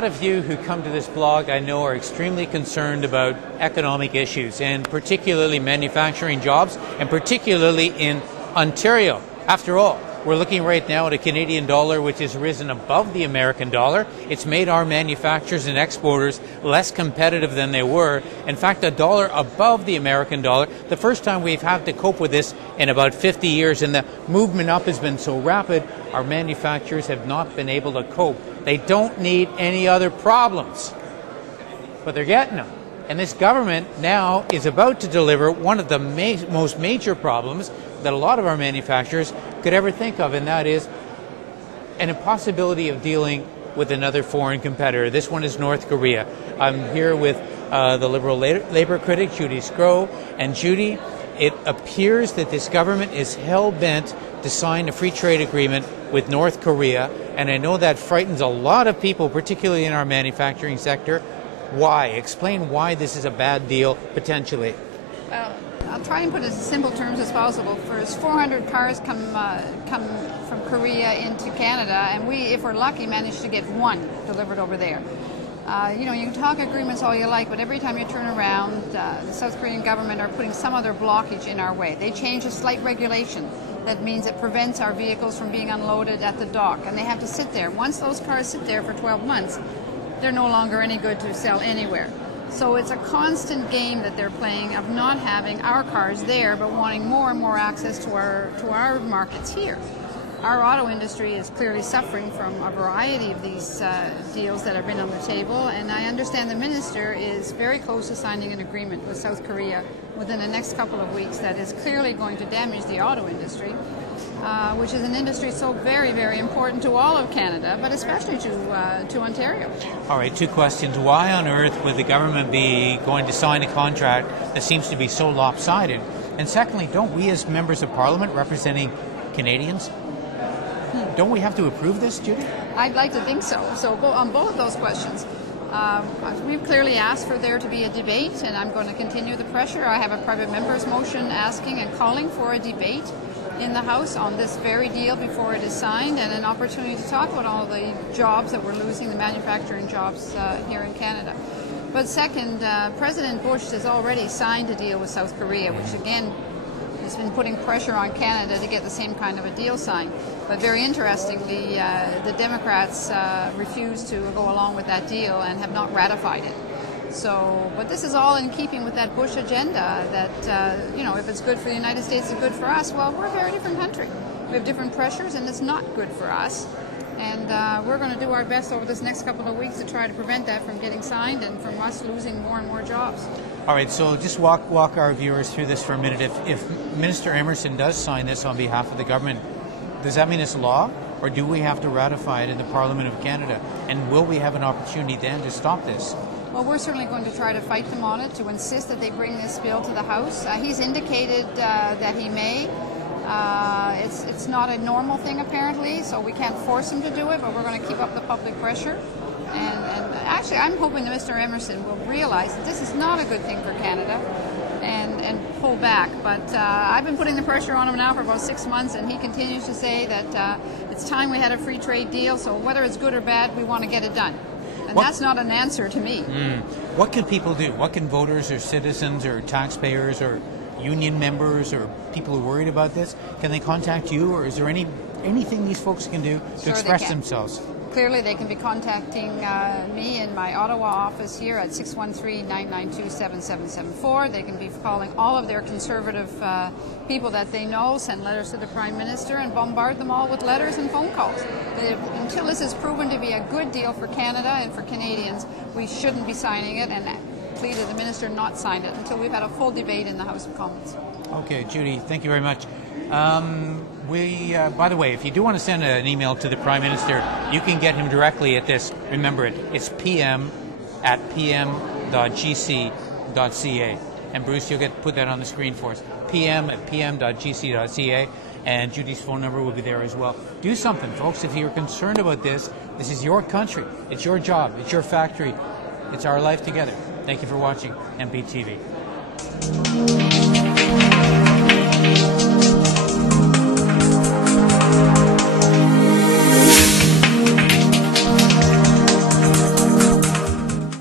lot of you who come to this blog, I know, are extremely concerned about economic issues, and particularly manufacturing jobs, and particularly in Ontario. After all, we're looking right now at a Canadian dollar which has risen above the American dollar. It's made our manufacturers and exporters less competitive than they were. In fact, a dollar above the American dollar, the first time we've had to cope with this in about 50 years, and the movement up has been so rapid, our manufacturers have not been able to cope. They don't need any other problems, but they're getting them. And this government now is about to deliver one of the most major problems that a lot of our manufacturers could ever think of, and that is an impossibility of dealing with another foreign competitor. This one is North Korea. I'm here with the Liberal Labour critic, Judy Sgro. And Judy, it appears that this government is hell-bent to sign a free trade agreement with North Korea, and I know that frightens a lot of people, particularly in our manufacturing sector. Why? Explain why this is a bad deal, potentially. Well, I'll try and put it in simple terms as possible. First, 400 cars come from Korea into Canada, and we, if we're lucky, manage to get one delivered over there. You know, you can talk agreements all you like, but every time you turn around, the South Korean government are putting some other blockage in our way. They change a slight regulation. That means it prevents our vehicles from being unloaded at the dock, and they have to sit there. Once those cars sit there for 12 months, they're no longer any good to sell anywhere. So it's a constant game that they're playing of not having our cars there, but wanting more and more access to our markets here. Our auto industry is clearly suffering from a variety of these deals that have been on the table, and I understand the minister is very close to signing an agreement with South Korea within the next couple of weeks that is clearly going to damage the auto industry, which is an industry so very, very important to all of Canada, but especially to Ontario. All right, two questions. Why on earth would the government be going to sign a contract that seems to be so lopsided? And secondly, don't we as members of Parliament representing Canadians, don't we have to approve this, Judy? I'd like to think so. So on both those questions, we've clearly asked for there to be a debate, and I'm going to continue the pressure. I have a private member's motion asking and calling for a debate in the House on this very deal before it is signed, and an opportunity to talk about all the jobs that we're losing, the manufacturing jobs here in Canada. But second, President Bush has already signed a deal with South Korea, which again has been putting pressure on Canada to get the same kind of a deal signed. But very interestingly, the Democrats refused to go along with that deal and have not ratified it. So, but this is all in keeping with that Bush agenda that, you know, if it's good for the United States, it's good for us. Well, we're a very different country. We have different pressures, and it's not good for us. And we're going to do our best over this next couple of weeks to try to prevent that from getting signed and from us losing more and more jobs. All right, so just walk our viewers through this for a minute. If Minister Emerson does sign this on behalf of the government, does that mean it's law, or do we have to ratify it in the Parliament of Canada? And will we have an opportunity then to stop this? Well, we're certainly going to try to fight them on it, to insist that they bring this bill to the House. He's indicated that he may. It's not a normal thing, apparently, so we can't force him to do it, but we're going to keep up the public pressure. And actually, I'm hoping that Mr. Emerson will realize that this is not a good thing for Canada and pull back. But I've been putting the pressure on him now for about 6 months, and he continues to say that it's time we had a free trade deal, so whether it's good or bad, we want to get it done. And that's not an answer to me. What can people do? What can voters or citizens or taxpayers or union members or people who are worried about this, can they contact you, or is there anything these folks can do to express themselves? Clearly, they can be contacting me in my Ottawa office here at 613-992-7774. They can be calling all of their Conservative people that they know, send letters to the Prime Minister, and bombard them all with letters and phone calls. Until this is proven to be a good deal for Canada and for Canadians, we shouldn't be signing it, and pleaded the Minister not sign it until we've had a full debate in the House of Commons. Okay, Judy, thank you very much. By the way, if you do want to send an email to the Prime Minister, you can get him directly at this. Remember it's pm@pm.gc.ca. And Bruce, you'll put that on the screen for us. pm@pm.gc.ca, and Judy's phone number will be there as well. Do something, folks. If you're concerned about this is your country. It's your job. It's your factory. It's our life together. Thank you for watching MPtv.